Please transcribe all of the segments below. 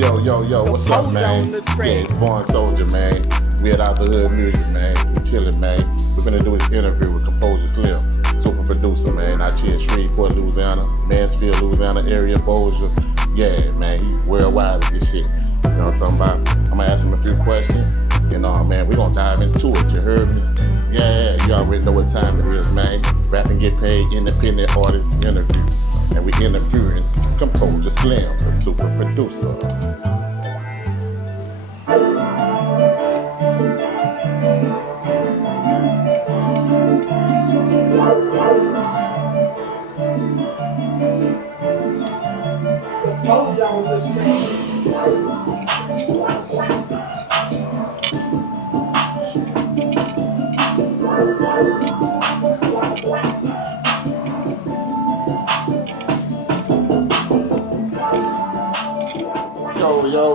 Yo, what's up, man? Yeah, it's Born Soldier, man. We at Out the Hood Music, man. We chillin', man. We're gonna do this interview with Komposure Slim, super producer, man. Out here in Shreveport, Louisiana, Mansfield, Louisiana area, Bossier. Yeah, man, he worldwide with this shit. You know what I'm talking about? I'm gonna ask him a few questions. You know, man, we gonna dive into it, you heard me? Yeah, you already know what time it is, man. Rap and Get Paid Independent Artist Interview. And we interviewing Komposure Slim, the super producer.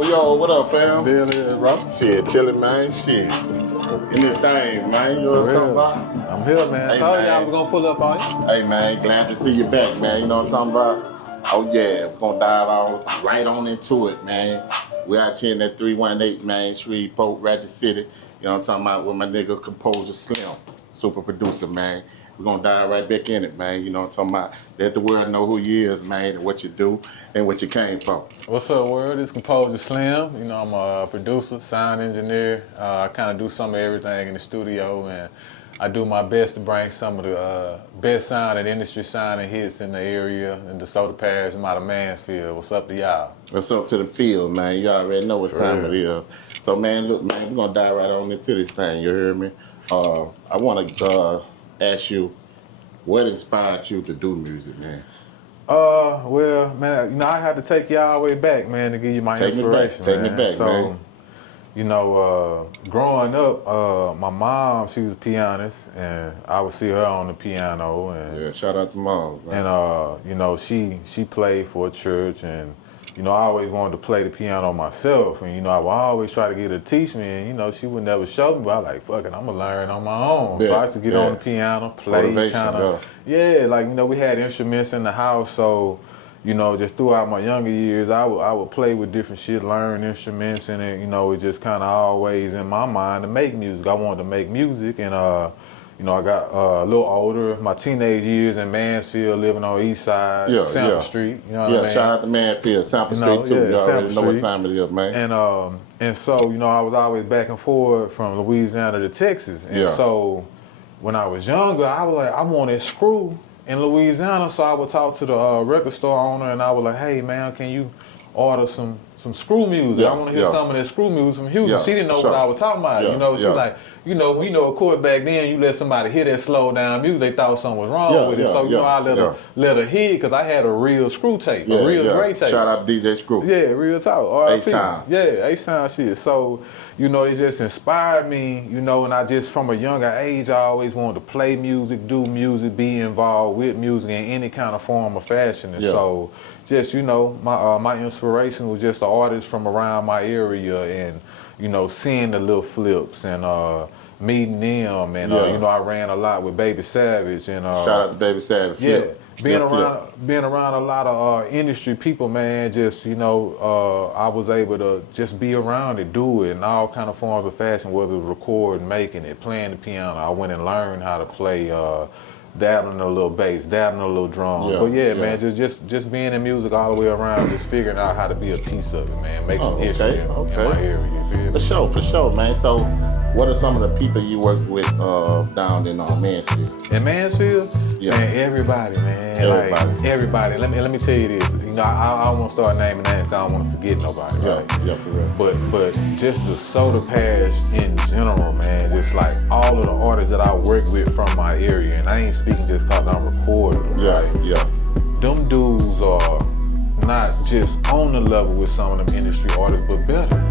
Yo, what up, fam? Deal is, bro. Shit, chillin', man. Shit. In this thing, man. You know what I'm talking about? I'm here, man. Hey, Told man. you I was gonna pull up on you. Hey, man, glad to see you back, man. You know what I'm talking about? Oh, yeah. We're gonna dive right on into it, man. We out here in that 318, man, Shreveport, Ratchet City. You know what I'm talking about? With my nigga Komposure Slim, super producer, man. We're gonna dive right back in it, man. You know what I'm talking about? Let the world know who you is, man, and what you do and what you came from. What's up, world? It's Komposure Slim. You know, I'm a producer, sound engineer. I kind of do some of everything in the studio, and I do my best to bring some of the best sound and industry sounding hits in the area, in DeSoto Parish, and out of Mansfield. What's up to y'all? What's up to the field, man? You already know what For time real. it is. So, man, look, man, we're gonna dive right on into this thing. You heard me? I want to ask you, what inspired you to do music, man? Well, man, you know, I had to take you all the way back, man, to give you my inspiration. Take me man. back, so, man. you know, growing up, my mom, she was a pianist, and I would see her on the piano, and Yeah, shout out to Mom. Man. and you know, she played for a church, and you know, I always wanted to play the piano myself, and you know, I would always try to get her to teach me, and you know, she would never show me, but I was like, fuck it, I'm gonna learn on my own. So I used to get on the piano, play, kind of, like, you know, we had instruments in the house, so you know, just throughout my younger years, I would play with different shit, learn instruments, and it, you know, it just kind of always in my mind to make music. I wanted to make music, and you know, I got a little older, my teenage years in Mansfield, living on East Side, Sample Street. You know what I mean? Shout out to Mansfield, Sample Street too. You already know what time it is, man. And so, you know, I was always back and forth from Louisiana to Texas. And so when I was younger, I was like, I wanted screw in Louisiana, so I would talk to the record store owner, and I was like, hey man, can you order some screw music? I want to hear some of that screw music from Houston. She didn't know what I was talking about. You know, she like, you know, of course back then you let somebody hear that slow down music, they thought something was wrong with it. So you know, I let her hear, because I had a real screw tape, a real Dre tape. Shout out to DJ Screw. Yeah, real talk. H-Time. Yeah, H-Time shit. So, you know, it just inspired me, you know, and I just, from a younger age, I always wanted to play music, do music, be involved with music in any kind of form or fashion. And so, just, you know, my inspiration was just the artists from around my area, and, you know, seeing the little flips and meeting them, and you know, I ran a lot with Baby Savage, and shout out to Baby Savage. Being around a lot of industry people, man, just, you know, I was able to just be around it, do it in all kind of forms of fashion, whether it was recording, making it, playing the piano. I went and learned how to play, dabbling a little bass, dabbling a little drum. But man, just being in music all the way around, just figuring out how to be a piece of it, man. Make some history in my area. You feel me? For sure, man. So, what are some of the people you work with down in Mansfield? In Mansfield? Man, everybody, man. Like, everybody. Let me tell you this. You know, I don't want to start naming names, I don't want to forget nobody. Right? For real. But just DeSoto Parish in general, man. Just like all of the artists that I work with from my area, and I ain't speaking just cause I'm recording them, them dudes are not just on the level with some of them industry artists, but better.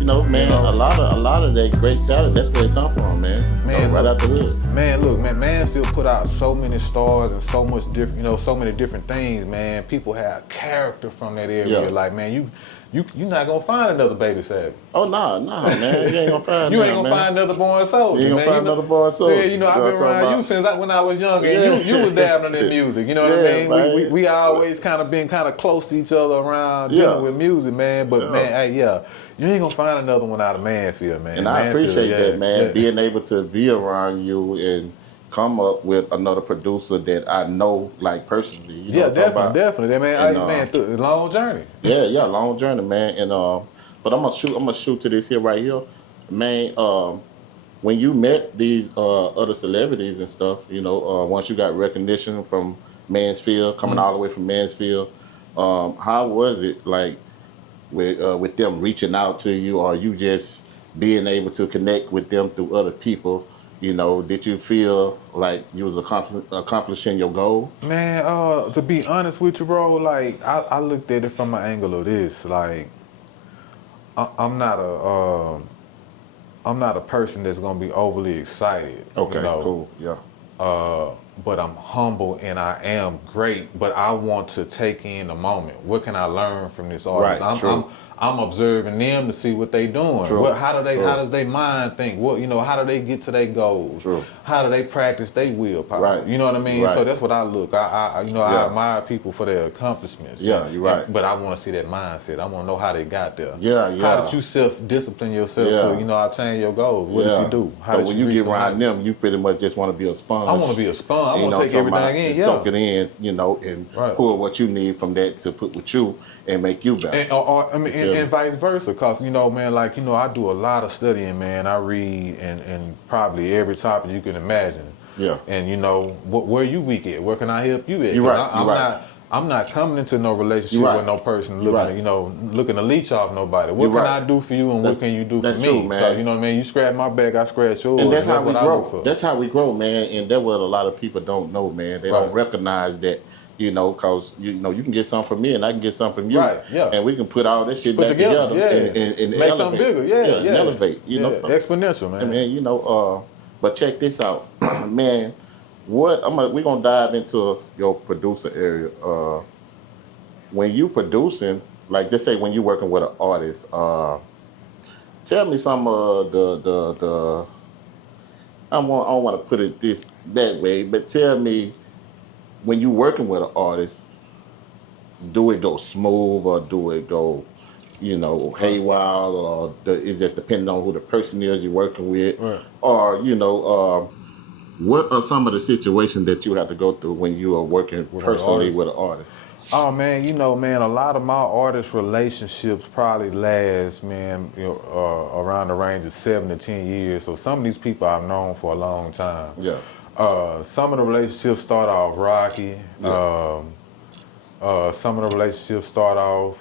You know, man, a lot of that great talent, that's where it come from, man. Man, you know, right out the hood. Man, look, man, Mansfield put out so many stars and so much different, you know, so many different things, man. People have character from that area. Like, man, you're not gonna find another Baby Savage. Oh no, man, you ain't gonna find. You ain't gonna find another Born Soldier. You ain't gonna find another Born Soldier. Yeah, you know, I've been around you since when I was younger, and you was dabbling in music. You know what I mean? Man. We always kind of been kind of close to each other around dealing with music, man. But man, hey, you ain't gonna find another one out of Manfield, man. And I appreciate that, man. Being able to be around you and come up with another producer that I know, like, personally. You know definitely, man. Man, through a long journey. Yeah, long journey, man. And but I'm gonna shoot to this here right here, man. When you met these other celebrities and stuff, you know, once you got recognition from Mansfield, coming all the way from Mansfield, how was it like with them reaching out to you, or you just being able to connect with them through other people? You know, did you feel like you was accomplishing your goal? Man, to be honest with you, bro, like I looked at it from an angle of this. Like, I'm not a person that's gonna be overly excited. Okay, you know? cool, yeah. But I'm humble and I am great. But I want to take in the moment. What can I learn from this artist? Right, I'm observing them to see what they doing. How does their mind think? How do they get to their goals? How do they practice their willpower? Right. You know what I mean? Right. So that's what I look. I admire people for their accomplishments. Yeah, you're right. But I want to see that mindset. I want to know how they got there. Yeah. How did you self-discipline yourself to, attain your goals? What did you do? So when you get around them, you pretty much just want to be a sponge. I want to be a sponge. I want to take everything in. Soak it in, and pull what you need from that to put with you and make you better. And vice versa, because, man, like, I do a lot of studying, man. I read and probably every topic you can imagine. Yeah. And, where you weak at? Where can I help you at? You're right. I'm not coming into no relationship with no person looking to leech off nobody. What can I do for you, and what can you do for me? That's true, man. You know what I mean? You scratch my back, I scratch yours. And that's how we grow. That's how we grow, man. And that's what a lot of people don't know, man. They don't recognize that. Because you can get something from me and I can get something from you, and we can put all this shit back together and make something bigger, and elevate, exponential, man. I mean, but check this out, man. We're gonna dive into your producer area. When you producing, like, just say when you working with an artist, tell me some of the. I don't want to put it that way, but tell me, when you working with an artist, do it go smooth or do it go, haywire, or it's just depending on who the person is you're working with, or what are some of the situations that you have to go through when you are working personally with an artist? Oh man, man, a lot of my artist relationships probably last, man, around the range of 7 to 10 years. So some of these people I've known for a long time. Yeah. Some of the relationships start off rocky. Yeah. Some of the relationships start off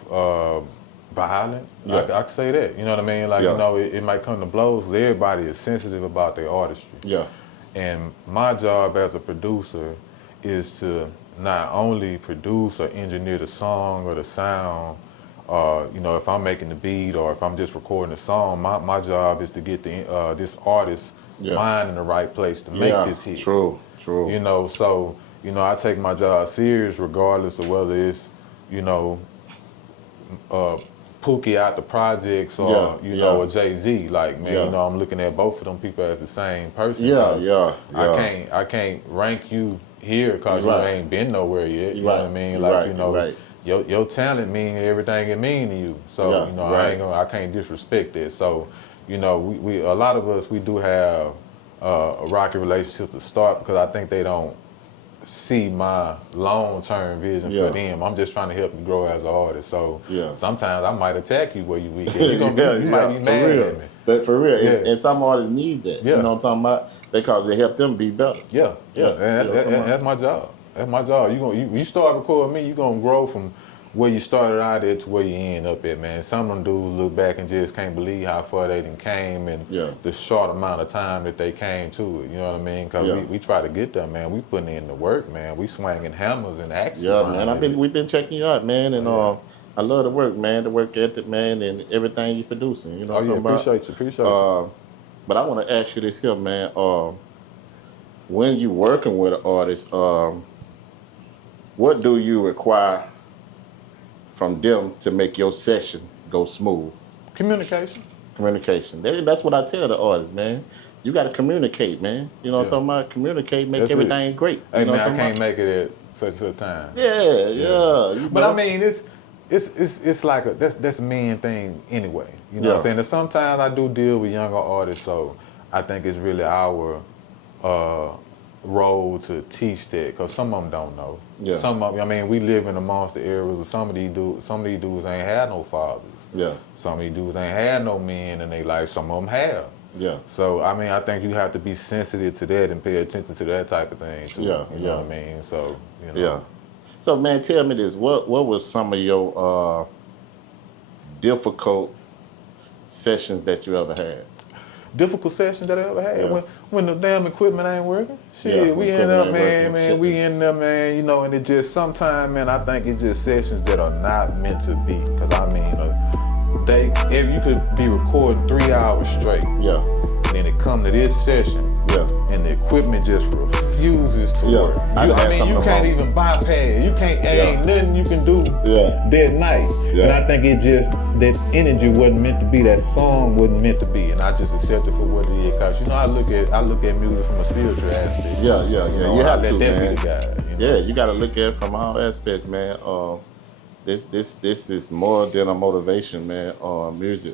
violent. Yeah. I can say that. You know what I mean? Like, it might come to blows because everybody is sensitive about their artistry. Yeah. And my job as a producer is to not only produce or engineer the song or the sound, if I'm making the beat or if I'm just recording the song, my job is to get this artist mind in the right place to make this hit. True. So, I take my job serious regardless of whether it's, Pookie out the projects or, or Jay-Z. Like, man, I'm looking at both of them people as the same person. I can't rank you here because you ain't been nowhere yet. You know what I mean? Like, your talent mean everything it mean to you. So, I can't disrespect that. So, we a lot of us, we do have a rocky relationship to start because I think they don't see my long-term vision for them. I'm just trying to help you grow as an artist. So sometimes I might attack you where you weak. You might be mad at me. But for real, and some artists need that. You know what I'm talking about? Because it help them be better. And that's my job. That's my job. You start recording me, you're gonna grow from where you started out at to where you end up at, man. Some of them dudes look back and just can't believe how far they done came and the short amount of time that they came to it. You know what I mean? Because we try to get there, man. We putting in the work, man. We swinging hammers and axes. Yeah, man. We've been checking you out, man, and I love the work, man. The work ethic, man, and everything you're producing. You know what I'm talking about? Appreciate you. But I want to ask you this here, man. When you working with an artist, what do you require from them to make your session go smooth? Communication. Communication. That's what I tell the artists, man. You got to communicate, man. You know what I'm talking about? Communicate, make everything great. Hey, you know man, what I I'm can't talking make it at such a time. Yeah. You But know? I mean, it's like that's a mean thing anyway. You know what I'm saying? And sometimes I do deal with younger artists, so I think it's really our role to teach that, because some of them don't know. Yeah. Some of, I mean, we live in amongst the areas of some of these dudes ain't had no fathers. Yeah. Some of these dudes ain't had no men in their life. Some of them have. Yeah. So I mean, I think you have to be sensitive to that and pay attention to that type of thing too. Yeah. You know what I mean? So Yeah. So man, tell me this: what was some of your difficult sessions that you ever had? Difficult sessions that I ever had. Yeah. When the damn equipment ain't working. Shit, we end up, man, we end up, man, you know, and it just, sometimes, man, I think it's just sessions that are not meant to be. Because I mean, if you could be recording 3 hours straight, Yeah. and then it come to this session, Yeah. and the equipment just refuses to Yeah. work. I mean, you can't even bypass. You can't, ain't nothing you can do that night. Yeah. And I think it just, that energy wasn't meant to be, that song wasn't meant to be. And I just accept it for what it is. Cause you know, I look at music from a spiritual aspect. Yeah. You know, You I have let to, that man. be the guide. You know? Yeah, you got to look at it from all aspects, man. This is more than a motivation, man. Music,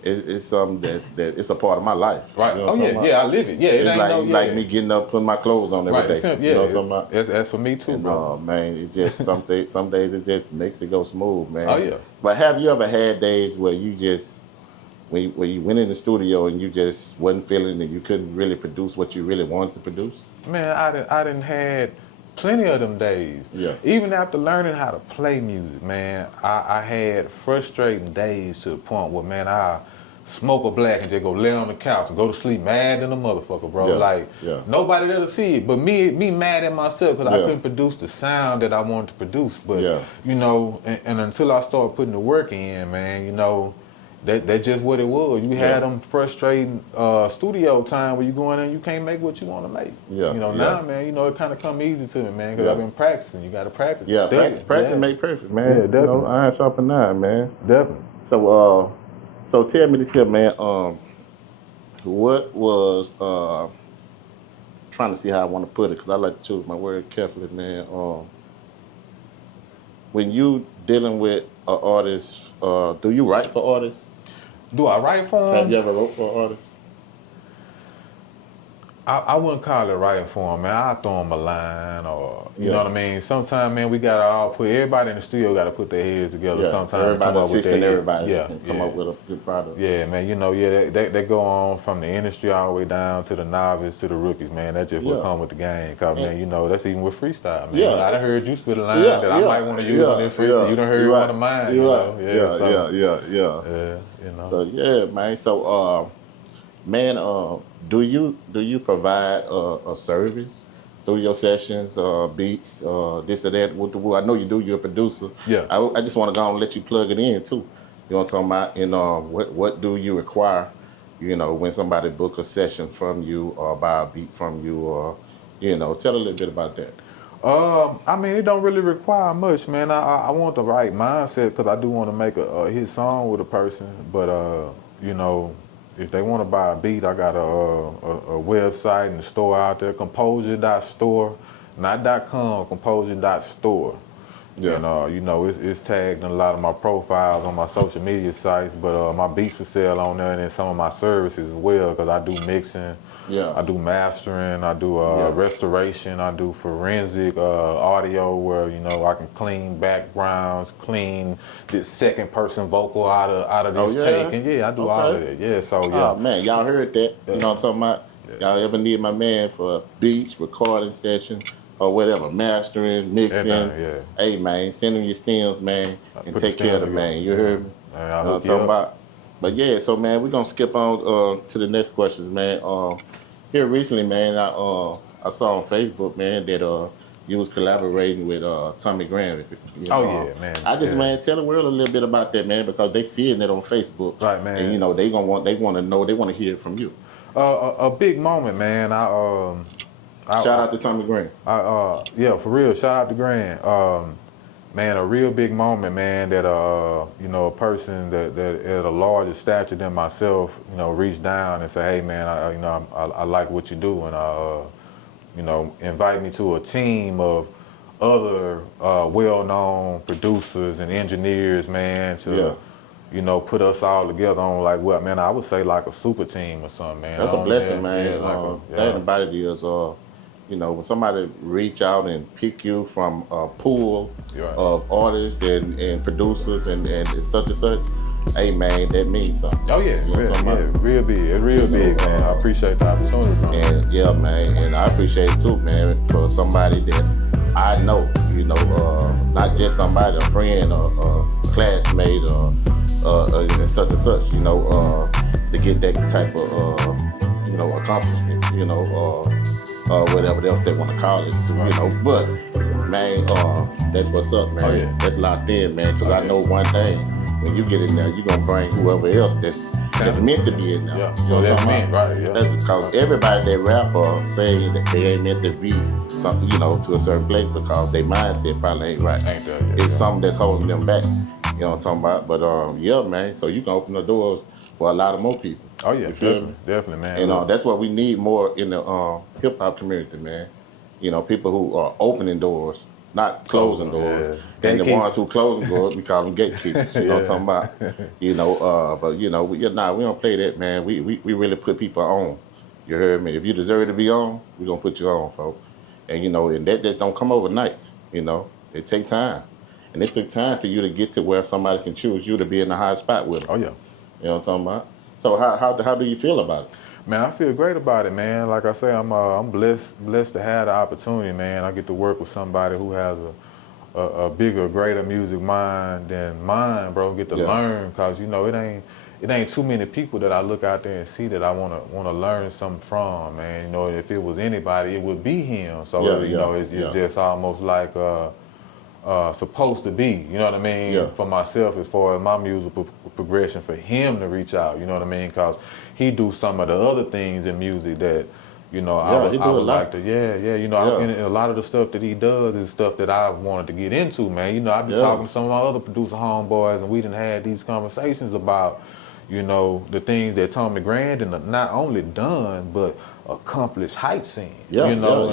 it's something it's a part of my life. Right. You know what I'm talking I live it. Yeah, It's it ain't like me getting up, putting my clothes on every day. Right. You know what I'm talking about? That's for me too, And, bro. man, it just some days it just makes it go smooth, man. Oh, yeah. But have you ever had days where you just where you went in the studio and you just wasn't feeling and you couldn't really produce what you really wanted to produce? Man, I done had plenty of them days. Yeah. Even after learning how to play music, man, I had frustrating days to the point where, man, I smoke a black and just go lay on the couch and go to sleep mad than a motherfucker, bro. Nobody there to see it, but me mad at myself because I couldn't produce the sound that I wanted to produce. But you know, and until I started putting the work in, man, you know, that's just what it was. You had them frustrating studio time where you go in and you can't make what you want to make. Yeah. You know, now, man, you know, it kind of come easy to me, man, because I've been practicing. You got to practice. Yeah, study. practice make perfect, man. Yeah, definitely. You know, iron sharpen iron, man. Definitely. So tell me this here, man. What was trying to see how I want to put it, because I like to choose my word carefully, man. When you dealing with an artist, do you write for artists? Do I write for them? Have you ever wrote for an artist? I wouldn't call it writing for them, man. I throw them a line, or you know what I mean. Sometimes, man, we gotta all put everybody in the studio got to put their heads together. Sometimes everybody come up with everybody and come up with a good product. Yeah, man. You know, they go on from the industry all the way down to the novice to the rookies, man. That's just what come with the game. Cause man, you know, that's even with freestyle, man. I done heard you spit a line that I might want to use on this freestyle. You done heard one of mine. You know? You know. So yeah, man. So man, do you provide a service, studio sessions, beats, this or that? I know you do. You're a producer. Yeah. I just want to go on and let you plug it in too. You know what I'm talking about? And what do you require? You know, when somebody book a session from you or buy a beat from you, or you know, tell a little bit about that. I mean, it don't really require much, man. I want the right mindset because I do want to make a hit song with a person, but you know, if they want to buy a beat, I got a website and a store out there, Komposure.store, not .com, Komposure.store. Yeah. And you know, it's tagged in a lot of my profiles on my social media sites, but my beats for sale on there, and then some of my services as well, because I do mixing, I do mastering, I do restoration, I do forensic audio, where you know I can clean backgrounds, clean the second person vocal out of this take, and I do all of that. Yeah, so Oh man, y'all heard that? You know what I'm talking about? Y'all ever need my man for beats, recording session, or whatever, mastering, mixing? Hey man, send him your stems, man, and take care of the man. You heard me? I You know what I'm talking about? But yeah, so man, we're gonna skip on to the next questions, man. Here recently, man, I saw on Facebook, man, that you was collaborating with Tommy Graham. You know, man. I just man, tell the world a little bit about that, man, because they seeing it on Facebook, right, man. And you know they want to know, they want to hear it from you. A big moment, man. Shout out to Tommy Graham. Yeah, for real. Shout out to Graham. Man, a real big moment, man, that you know, a person that at a larger stature than myself, you know, reached down and say, hey, man, I like what you do, and you know, invite me to a team of other well-known producers and engineers, man, to you know, put us all together on like what, man, I would say like a super team or something, man. That's a blessing, man. Like Thing about it is, you know, when somebody reach out and pick you from a pool of artists and producers and such, hey, man, that means something. Oh yeah, you know real big. It's real big, man. I appreciate the opportunity. And yeah, man, and I appreciate it too, man, for somebody that I know, you know, not just somebody, a friend or a classmate or and such, you know, to get that type of, you know, accomplishment, you know, whatever else they want to call it, you know. But man, that's what's up, man. That's locked in, man. Because I know one thing: when you get in there, you're gonna bring whoever else that's meant to be in there. Yeah, so that's meant, right? Yeah. That's because everybody that rapper saying that they ain't meant to be, you know, to a certain place because their mindset probably ain't right. It's something that's holding them back. You know what I'm talking about? But yeah, man. So you can open the doors for a lot of more people. Oh yeah, definitely, man. And that's what we need more in the hip hop community, man. You know, people who are opening doors, not closing doors. Yeah. And the ones who closing doors, we call them gatekeepers. You know what I'm talking about? You know, but you know, we don't play that, man. We really put people on. You heard me? If you deserve to be on, we gonna put you on, folks. And you know, and that just don't come overnight. You know, it take time. And it took time for you to get to where somebody can choose you to be in the high spot with them. Oh yeah. You know what I'm talking about? So how do you feel about it? Man, I feel great about it, man. Like I say, I'm blessed to have the opportunity, man. I get to work with somebody who has a bigger, greater music mind than mine, bro. Get to learn, cause you know it ain't too many people that I look out there and see that I wanna learn something from, man. You know, if it was anybody, it would be him. So you know, it's just almost like supposed to be, you know what I mean, for myself as far as my musical progression, for him to reach out, you know what I mean, because he do some of the other things in music that, you know, I would like to, you know, and a lot of the stuff that he does is stuff that I've wanted to get into, man. You know, I've been talking to some of my other producer homeboys, and we done had these conversations about, you know, the things that Tommy Grandin not only done, but accomplished hype scene. You know,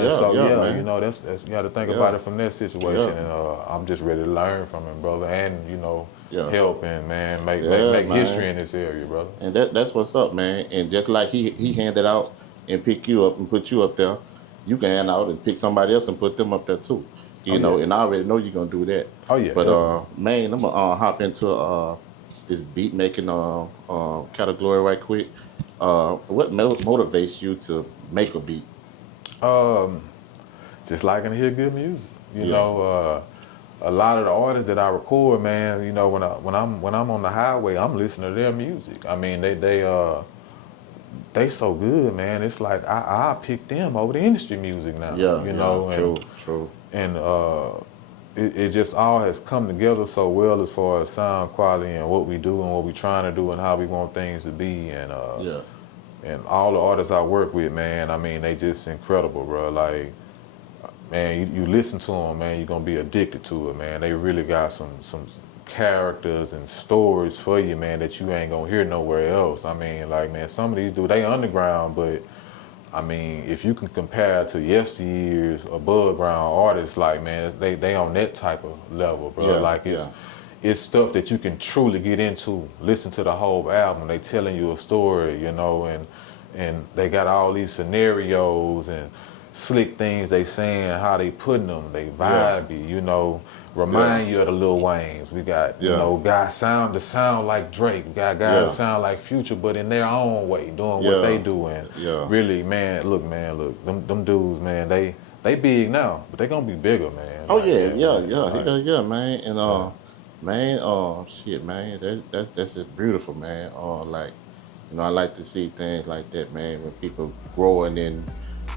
you know, that's you got to think about it from that situation. And I'm just ready to learn from him, brother, and you know, help and man make history in this area, brother. And that's what's up, man. And just like he handed out and pick you up and put you up there, you can hand out and pick somebody else and put them up there too. You know, and I already know you're gonna do that. Oh yeah. But man, I'm gonna hop into this beat making category right quick. What motivates you to make a beat? Just liking to hear good music. You know, a lot of the artists that I record, man, you know, when I'm on the highway, I'm listening to their music. I mean, they so good, man. It's like I pick them over the industry music now. You know, true. And it just all has come together so well as far as sound quality and what we do and what we trying to do and how we want things to be. And and all the artists I work with, man, I mean, they just incredible, bro. Like, man, you listen to them, man, you're gonna be addicted to it, man. They really got some characters and stories for you, man, that you ain't gonna hear nowhere else. I mean, like, man, some of these dudes, they underground, but I mean, if you can compare to yesteryear's above ground artists, like, man, they on that type of level, bro. Like, it's stuff that you can truly get into. Listen to the whole album. They telling you a story, you know, and they got all these scenarios and slick things they saying, how they putting them, they vibey, you know, remind you of the Lil Waynes. We got, you know, guys sound like Drake. We got guys sound like Future, but in their own way, doing what they doing. Really, man, look, them dudes, man, they big now, but they gonna be bigger, man. Oh, like, man. And man, shit, man, that's just beautiful, man. Like, you know, I like to see things like that, man, when people growing in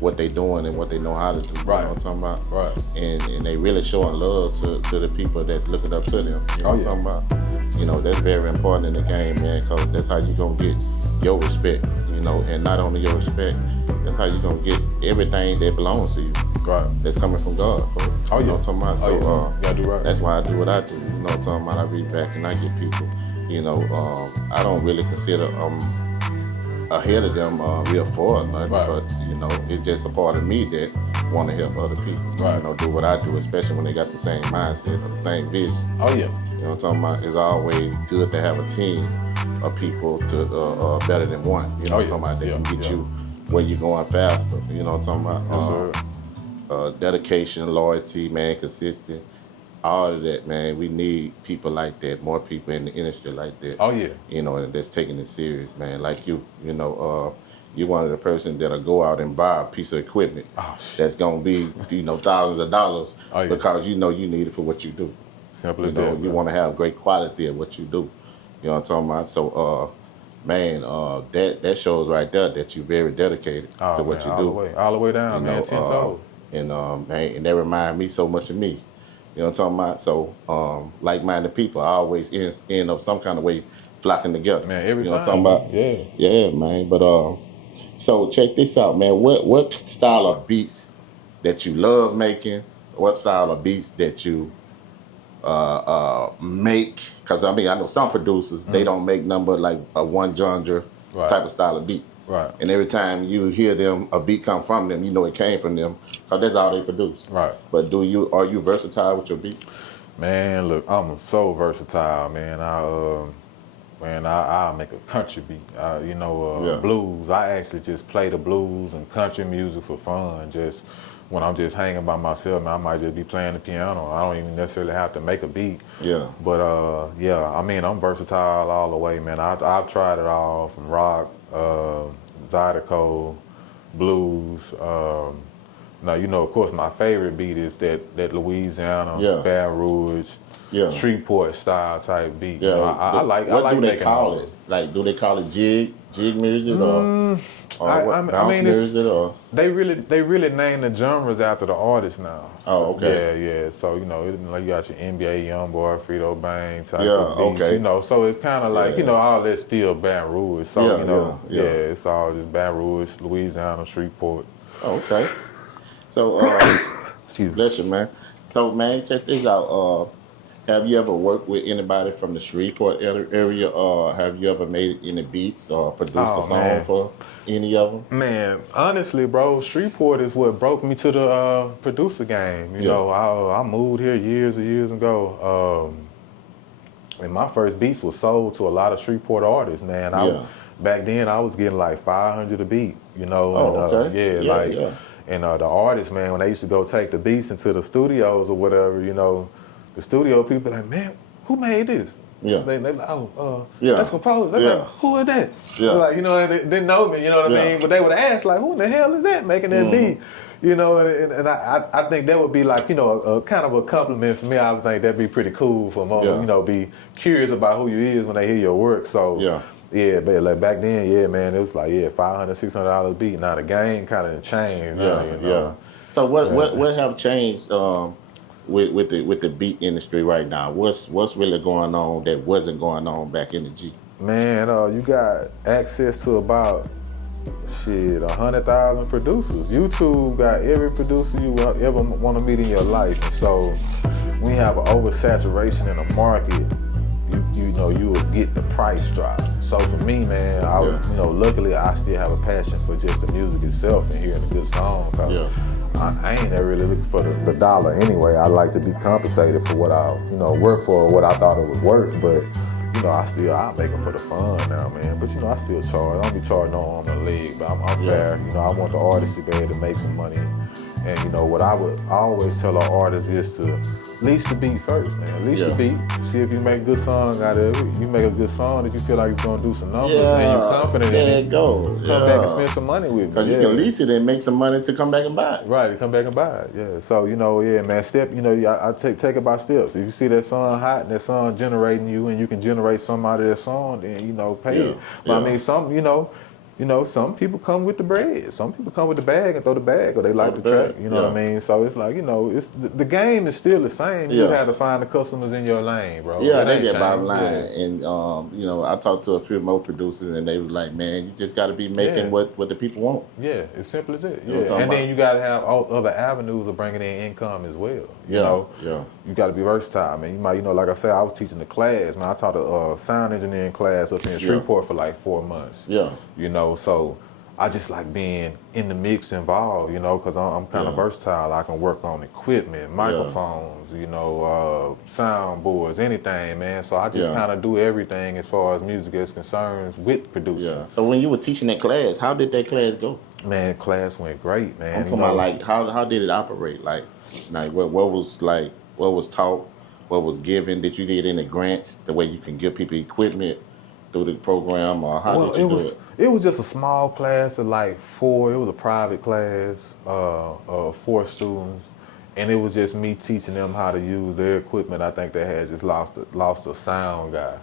what they doing and what they know how to do. You know what I'm talking about? Right. And they really showing love to the people that's looking up to them. You know what I'm talking about? You know, that's very important in the game, man, because that's how you gonna get your respect, you know, and not only your respect, That's how you gonna get everything that belongs to you. Right. That's coming from God. Folks. Oh, You know yeah. what I'm talking about? Oh, yeah. So You gotta do right. that's why I do what I do. You know what I'm talking about? I read back and I get people. You know, I don't really consider ahead of them real far or nothing, Right. but you know, it's just a part of me that want to help other people. Right. You know, do what I do, especially when they got the same mindset or the same vision. Oh, yeah. You know what I'm talking about? It's always good to have a team of people to better than one. You know what I'm talking about? That can get you where you're going faster. You know what I'm talking about? Yes, sir. Dedication, loyalty, man, consistent. All of that, man. We need people like that. More people in the industry like that. Oh, yeah. You know, that's taking it serious, man. Like you. You know, you're one of the person that'll go out and buy a piece of equipment that's gonna be, you know, thousands of dollars because you know you need it for what you do. Simple You as know, that. you want to have great quality of what you do. You know what I'm talking about? So, man, that shows right there that you're very dedicated to what you do. All the way down, You man. know, 10 toes. And man, and that reminds me so much of me. You know what I'm talking about? So, like-minded people always end up some kind of way flocking together. Man, every you know time. what I'm talking about? Yeah, man. But so check this out, man. What style of beats that you love making? What style of beats that you make? Because I mean, I know some producers they don't make number like a one genre type of style of beat. Right. And every time you hear them, a beat come from them, you know it came from them, because that's all they produce. Right. But are you versatile with your beats? Man, look, I'm so versatile, man. I'll make a country beat. Blues. I actually just play the blues and country music for fun. Just when I'm just hanging by myself, man, I might just be playing the piano. I don't even necessarily have to make a beat. Yeah. But I mean, I'm versatile all the way, man. I've tried it all from rock, Zydeco, blues. Now, you know, of course, my favorite beat is that Louisiana, Baton Rouge, Shreveport style type beat. Yeah. You know, I like what do they making call all it? Like, do they call it jig music or bounce music or? They really name the genres after the artist now. Oh, okay. Yeah. So you know, like you got your NBA YoungBoy, Frito Bang type of beats. Okay. You know, so it's kind of like you know all that's still Baton Rouge. So it's all just Baton Rouge, Louisiana, Shreveport. Oh, okay. So Excuse me. bless you, man. So man, check this out. Have you ever worked with anybody from the Shreveport area, or have you ever made any beats or produced a song for any of them? Man, honestly, bro, Shreveport is what broke me to the producer game. You know, I moved here years and years ago, and my first beats was sold to a lot of Shreveport artists. Man, back then I was getting like 500 a beat. You know, and the artists, man, when they used to go take the beats into the studios or whatever, you know. The studio people like, man, who made this? Yeah. They like, that's Komposure. They like, who is that? Yeah. Like, you know, they didn't know me, you know what I mean? But they would ask, like, who in the hell is that making that beat? You know, and I think that would be like, you know, a kind of a compliment for me. I would think that'd be pretty cool for them, you know, be curious about who you is when they hear your work. So, yeah, but like back then, man, it was like, $500, $600 a beat. Now the game kind of changed. So what have changed with the beat industry right now? What's really going on that wasn't going on back in the G? Man, you got access to about 100,000 producers. YouTube got every producer you ever want to meet in your life. And so we have an oversaturation in the market. You know, you will get the price drop. So for me, man, you know, luckily I still have a passion for just the music itself and hearing a good song. I ain't ever really looking for the dollar anyway. I like to be compensated for what I, you know, work for, what I thought it was worth. But you know, I make it for the fun now, man. But you know, I still charge. I don't be charging no arm and leg, but I'm fair. You know, I want the artist to be able to make some money. And you know, what I always tell an artist is to lease the beat first, man. Lease the beat. See if you make a good song out of it. You make a good song that you feel like it's gonna do some numbers, and you're confident in it. There you go. Come back and spend some money with me. Because you can lease it and make some money to come back and buy it. Right, to come back and buy it. Yeah. So you know, man. You know, I take it by steps. If you see that song hot and that song generating you, and you can generate some out of that song, then you know, pay it. But I mean, some, you know. you know, some people come with the bread. Some people come with the bag and throw the bag, or they like the track. You know what I mean? So it's like, you know, it's the game is still the same. You just have to find the customers in your lane, bro. Yeah, they get bottom line. And you know, I talked to a few more producers, and they was like, "Man, you just got to be making what the people want." Yeah, it's simple as that. You know And then you got to have all other avenues of bringing in income as well. You know, you got to be versatile, man. You might, you know, like I said, I was teaching the class, man. I taught a sound engineering class up in Shreveport for like 4 months. Yeah. You know, so I just like being in the mix involved, you know, because I'm kind of versatile. I can work on equipment, microphones, you know, soundboards, anything, man. So I just kind of do everything as far as music is concerned with producing. Yeah. So when you were teaching that class, how did that class go? Man, class went great, man. I'm talking about like how did it operate? Like what was taught, what was given? Did you get any grants the way you can give people equipment through the program, or how did you do it? It was just a small class of like 4. It was a private class of 4 students, and it was just me teaching them how to use their equipment. I think they had just lost a sound guy,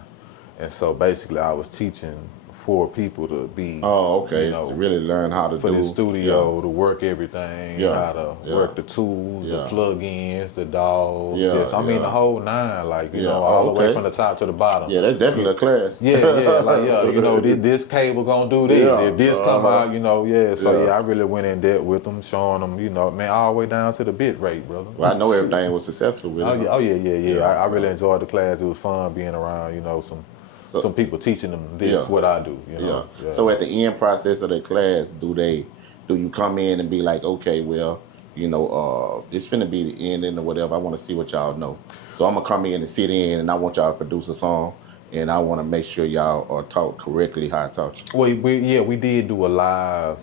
and so basically I was teaching 4 people to be, you know, to really learn how to for the studio to work everything, how to work the tools, the plugins, the DAWs. I mean the whole 9, like you know, all the way from the top to the bottom. Yeah, that's definitely a class. You know, this cable gonna do this. If this come out, you know, So I really went in depth with them, showing them, you know, man, all the way down to the bit rate, brother. Well, I know everything was successful with it. I really enjoyed the class. It was fun being around, you know, some people teaching them this, what I do. You know? So at the end process of the class, do you come in and be like, okay, well, you know, it's finna be the ending or whatever. I want to see what y'all know. So I'm gonna come in and sit in, and I want y'all to produce a song, and I want to make sure y'all are taught correctly how to talk. Well, we did do a live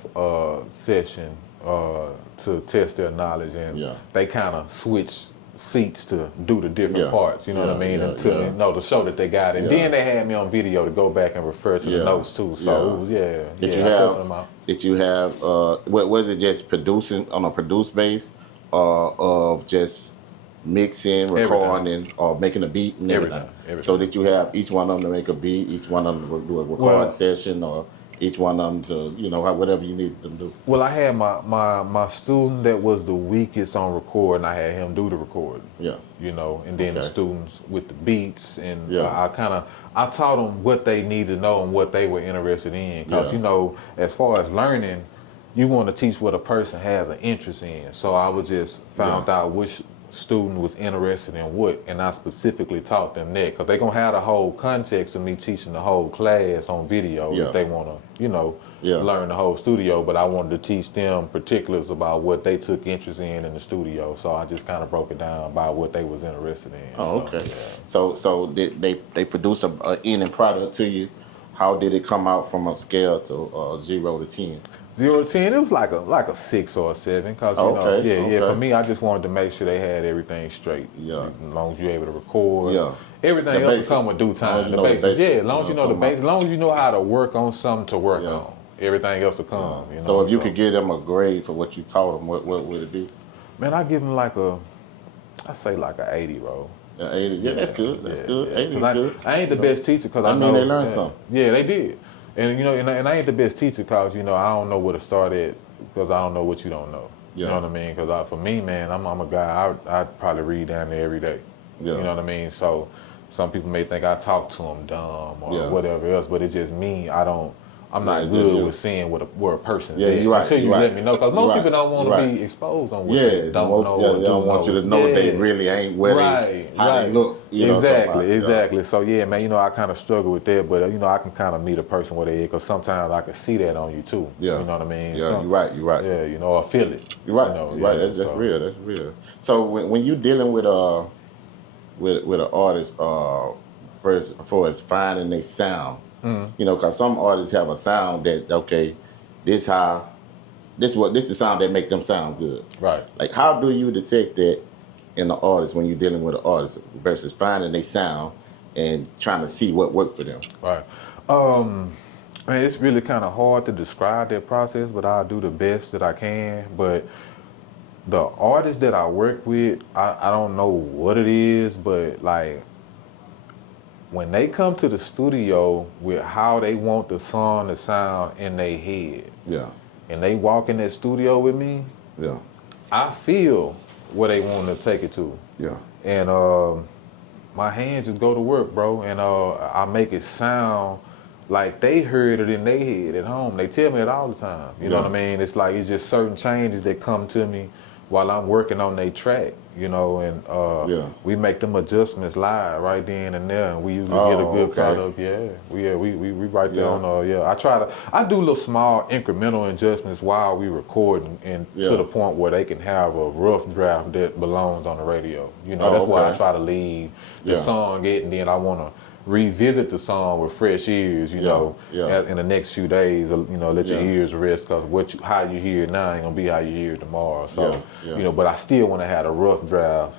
session to test their knowledge, and they kind of switched seats to do the different parts, you know what I mean, and to you know, to show that they got it. And then they had me on video to go back and refer to the notes too. So it was, Did you have what was it, just producing on a produced base, of just mixing, recording, or making a beat and everything? So did you have each one of them to make a beat, each one of them to do a recording session, or each one of them to, you know, whatever you needed them to do? Well, I had my student that was the weakest on recording. I had him do the recording. Yeah. You know, and then the students with the beats, and I taught them what they needed to know and what they were interested in. Because you know, as far as learning, you want to teach what a person has an interest in. So I would just found out which student was interested in what, and I specifically taught them that, because they're gonna have the whole context of me teaching the whole class on video if they want to, you know, learn the whole studio. But I wanted to teach them particulars about what they took interest in the studio, so I just kind of broke it down by what they was interested in. So did they produce a ending product to you? How did it come out from a scale to 0 to 10? 0 to 10, it was like a 6 or a 7, cause you know, for me, I just wanted to make sure they had everything straight. As long as you're able to record, everything else will come with due time. The basics, as long as you know the basics, as long as you know how to work on something to work on, everything else will come. You know? So if you could give them a grade for what you taught them, what would it be? Man, I give them like I say like a 80, bro. 80, that's good. That's good. 80 is good. I ain't the best teacher, because I know they learned something. Yeah, they did. And you know, and I ain't the best teacher, because you know, I don't know where to start at, because I don't know what you don't know. You know what I mean? Because for me, man, I'm a guy. I'd probably read down there every day. You know what I mean? So some people may think I talk to them dumb or whatever else, but it's just me. I'm not good with seeing where a person's at until you let me know. Because most people don't want to be exposed on what they don't know. They don't want you to know they really ain't where they look. Exactly. So yeah, man, you know, I kind of struggle with that, but you know, I can kind of meet a person where they is, because sometimes I can see that on you too. You know what I mean? Yeah, you're right. Yeah, you know, I feel it. You're right. You know, That's real. That's real. So when you dealing with an artist, for as finding their sound. You know, because some artists have a sound that, this the sound that make them sound good. Right. Like, how do you detect that in the artist when you're dealing with an artist versus finding their sound and trying to see what worked for them? Right. Man, it's really kind of hard to describe that process, but I'll do the best that I can. But the artists that I work with, I don't know what it is, but like, when they come to the studio with how they want the song to sound in their head, Yeah. and they walk in that studio with me, Yeah. I feel where they want to take it to. Yeah. And my hands just go to work, bro, and I make it sound like they heard it in their head at home. They tell me it all the time. You know what I mean? It's like it's just certain changes that come to me while I'm working on their track, you know, and we make them adjustments live right then and there, and we usually get a good product. Yeah, we right there on. I do little small incremental adjustments while we recording, and to the point where they can have a rough draft that belongs on the radio. You know, that's why I try to leave the song it, and then I want to revisit the song with fresh ears, you know, in the next few days, you know, let your ears rest, because how you hear it now ain't gonna be how you hear it tomorrow. So, you know, but I still want to have a rough draft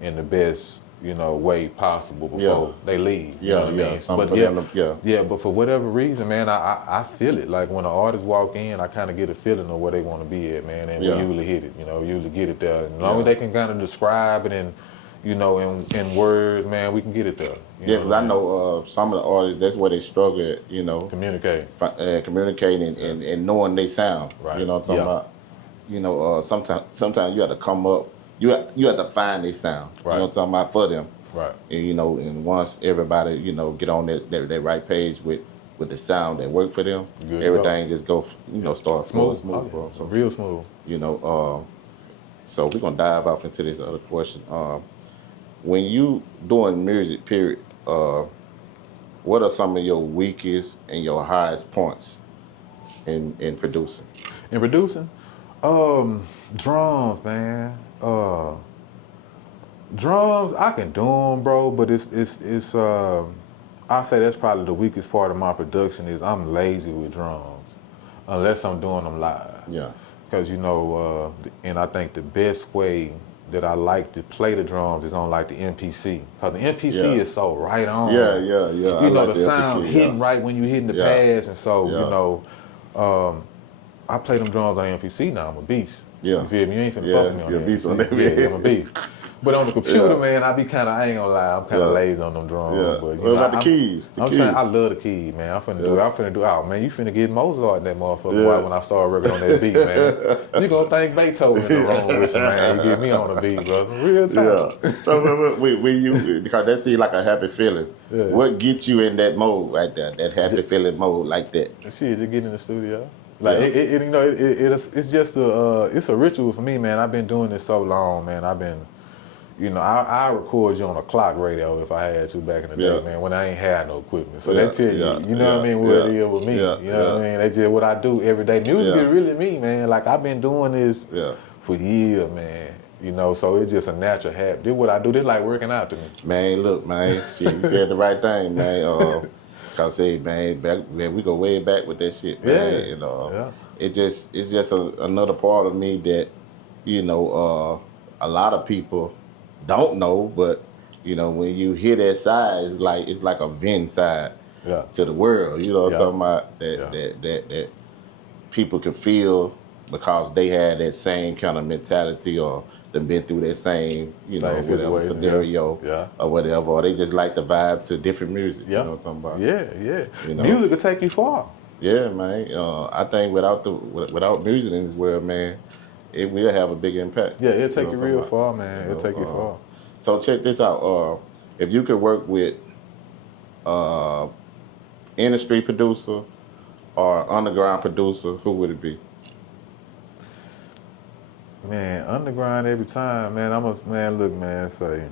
in the best, you know, way possible before they leave. You know what I mean? But for whatever reason, man, I feel it. Like when an artist walk in, I kind of get a feeling of where they want to be at, man, and we usually hit it. You know, usually get it there. And as long as they can kind of describe it and, you know, in words, man, we can get it there. Because I know some of the artists, that's where they struggle at, you know. Communicating and knowing they sound. Right. You know what I'm talking about? You know, sometimes you have to come up, you have to find their sound. Right. You know what I'm talking about, for them. Right. And, you know, and once everybody, you know, get on that right page with the sound that work for them, everything just go, you know, start smooth, bro. So, real smooth. You know, so we're going to dive off into this other question. When you doing music, period, what are some of your weakest and your highest points in producing? In producing? Drums, man. Drums, I can do them, bro, but it's I'll say that's probably the weakest part of my production is I'm lazy with drums, unless I'm doing them live. Yeah. Because, you know, and I think the best way that I like to play the drums is on like the MPC, because the MPC is so right on. Yeah. You know, the sound hitting right when you hitting the pads, and so you know, I play them drums on the MPC now. I'm a beast. Yeah. You feel me? You ain't finna fuck with me on you're the a beast MPC. on that. Yeah, I'm a beast. But on the computer, man, I ain't gonna lie, I'm kind of lazy on them drums. Yeah. But, what about the keys? I'm saying I love the keys, man. I'm finna do. Oh man, you finna get Mozart in that motherfucker when I start working on that beat, man. You gonna think Beethoven in the room with you, man. You get me on the beat, bro. Real time. Yeah. So when you, because that seems like a happy feeling. Yeah. What gets you in that mode right there? That happy feeling mode like that? Shit, just get in the studio. Like you know, it's just it's a ritual for me, man. I've been doing this so long, man. You know, I record you on a clock radio if I had to back in the day, man, when I ain't had no equipment. So they tell you know what I mean, what it is with me. You know what I mean? They just what I do every day. Music is really me, man. Like I've been doing this for years, man. You know, so it's just a natural habit. This what I do. This like working out to me. Man, look, man, you said the right thing, man. Cause say, man, we go way back with that shit, man. You know, it's just another part of me that, you know, a lot of people don't know, but you know, when you hear that side, it's like a vent side to the world. You know what I'm talking about? That people can feel because they had that same kind of mentality, or they've been through that same, you know, whatever scenario or whatever, or they just like the vibe to different music. You know what I'm talking about? Yeah. You know? Music will take you far. Yeah, man. I think without music in this world, man, it will have a big impact. Yeah, it'll take you real far, man. It'll take you far. So check this out. If you could work with industry producer or underground producer, who would it be? Man, underground every time, man. Look, man, say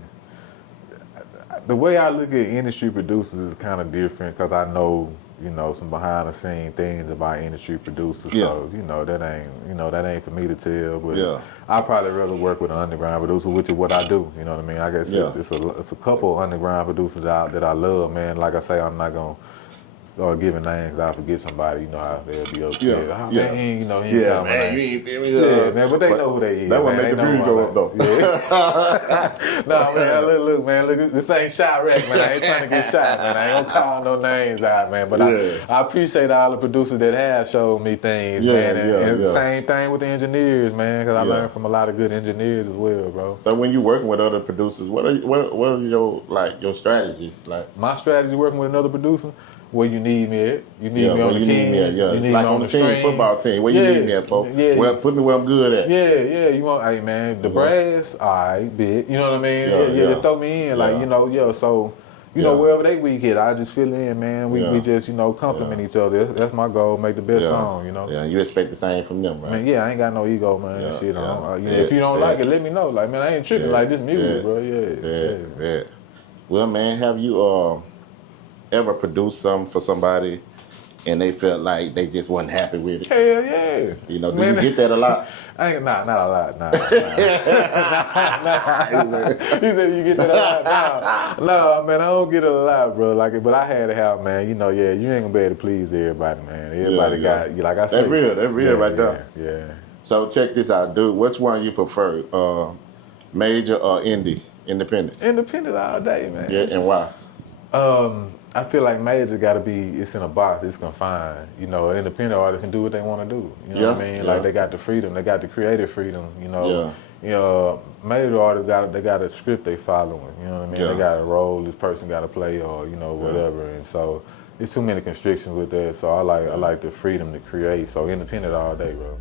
the way I look at industry producers is kind of different, because I know, you know, some behind the scene things about industry producers. So, you know, that ain't for me to tell, but I'd probably rather work with an underground producer, which is what I do. You know what I mean? I guess it's a couple underground producers that I love, man. Like I say, I'm not gonna start giving names, I forget somebody, you know how they'll be upset. Yeah, Oh, yeah. man, you know, he Yeah, ain't man, you ain't feel me. yeah, man, but they know who they is. That would man. make the They know beauty who go I up, though. Yeah. Nah, man, look, man, this ain't shot wreck, man. I ain't trying to get shot, man. I ain't gonna call no names out, man. But I appreciate all the producers that have showed me things, man. And same thing with the engineers, man, because I learned from a lot of good engineers as well, bro. So when you working with other producers, what are your strategies? Like my strategy working with another producer, where you need me at. You need me on the keys. You need like me on the team, football team. Where you need me at, folks? Yeah. Well, put me where I'm good at. Yeah. You want, hey man, the brass, all right, bit. You know what I mean? Yeah. Just throw me in, like So, know, wherever they weak hit, I just fill in, man. We just compliment each other. That's my goal. Make the best song. You know. Yeah. You expect the same from them, right? Man, I ain't got no ego, man. If you don't like it, let me know. Like, man, I ain't tripping like this music, bro. Yeah. Well, man, have you ever produced something for somebody and they felt like they just wasn't happy with it? Hell yeah. You know, do you get that a lot? Not a lot. Nah. He said you get that a lot. No, man, I don't get it a lot, bro. But I had to have, man. You ain't gonna be able to please everybody, man. Everybody got, like I said. That's real right there. Yeah. So check this out, dude. Which one you prefer, major or independent? Independent all day, man. Yeah, and why? I feel like major gotta be, it's in a box, it's confined. Independent artists can do what they want to do. You know what I mean? Like they got the freedom, they got the creative freedom. Major artists they got a script they following. You know what I mean? They got a role this person got to play, or whatever. And so it's too many constrictions with that. So I like the freedom to create. So independent all day, bro.